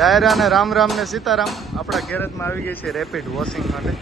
ડાયરા ને રામ રામ ને સીતારામ. આપણા ગેરેજમાં આવી ગઈ છે રેપિડ વોશિંગ માટે.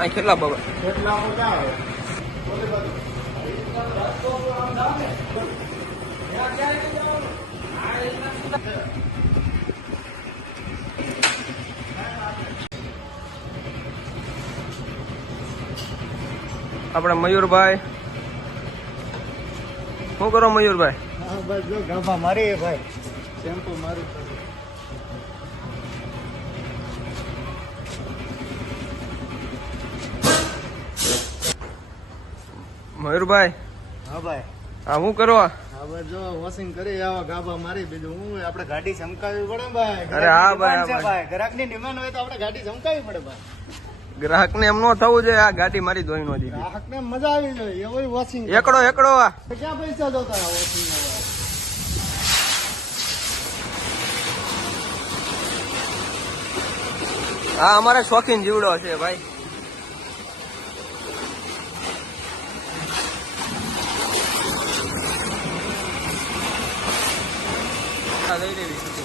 આ કેટલા બાબા આપણે મયુરભાઈ શું કરો મયુરભાઈ? હા બસ જો ગાભા મારી ભાઈ, શેમ્પુ મારી. મયુરભાઈ હા ભાઈ. હા શું કરો? હા બસ જો વોશિંગ કરી આવા ગાભા મારી. બીજું હું આપણે ગાડી ચમકાવવી પડે ભાઈ. અરે હા ભાઈ, ગ્રાહકની ડિમાન્ડ હોય તો આપણે ગાડી ચમકાવવી પડે ભાઈ. ગ્રાહકને એમ ન થવું જોઈએ આ ગાડી મારી ધોઈ નો દીધી. ગ્રાહકને મજા આવી જોઈએ એવું વોશિંગ. એકડો ક્યાં પૈસા જોતા વોશિંગ? હા અમારે શોખીન જીવડો છે ભાઈ. લઈ લેવી